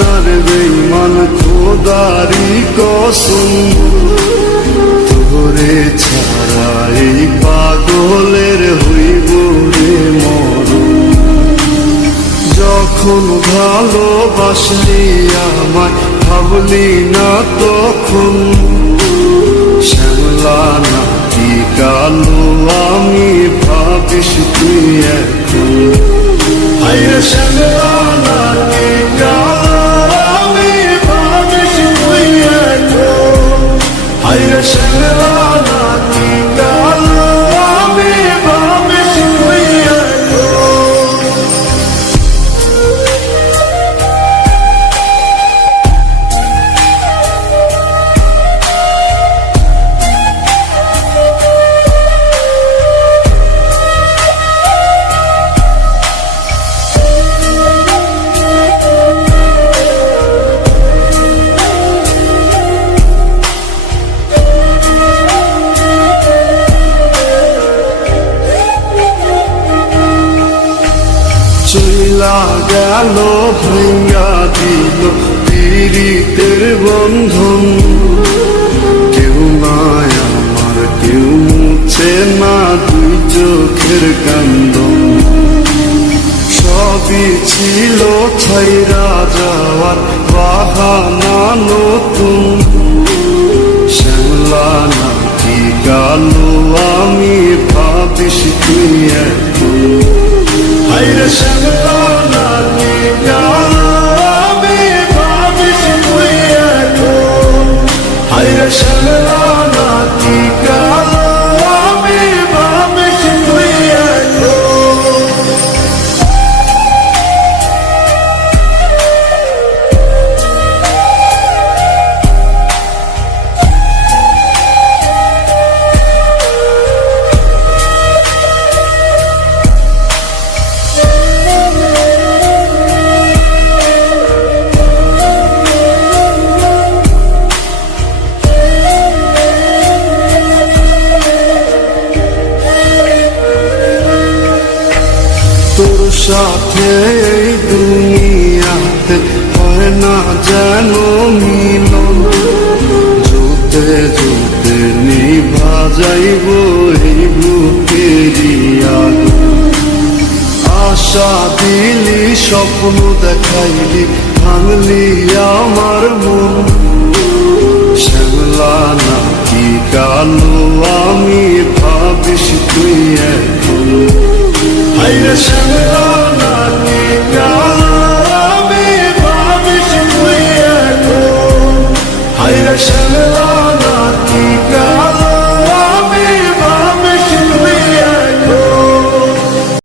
না রে বেঈমান খোদারি কসম, তোরে ছাড়া এই পাগলের হইব রে মরণ। যখন ভালোবাসলি আমায় ভাবলি না তখন, শ্যামলা নাকি কালো আমি ভাবিস তুই এখন। হায়রে শ্যামলা নাকি কালো আমি ভাবিস তুই এখন। হায়রে শ্যামলা নাকি কালো আমি ভাবিস তুই এখন। চইলা গেল ভাঙ্গা দিল পীড়িতের বন্ধন, কেউ নাই আমার কেউ মুছে না দুই চোখের কান্দন। সবই ছিল ছাইরা যাওয়ার বাহানা নতুন, শ্যামলা নাকি কালো আমি ভাবিস তুই এখন। হায়রে শ্যামলা নাকি কালো আমি ভাবিস তুই এখন। হায়রে শ্যামলা নাকি কালো আমি ভাবিস তুই এখন। তোর সাথে এই দুনিয়াতে হয় না যেন মিলন, জুতে জুতে নিভা যাইব এই বুকেরই আগুন। আশা দিলি স্বপ্ন দেখাইলি ভাঙলি আমার মন, শ্যামলা নাকি কালো আমি ভাবিস তুই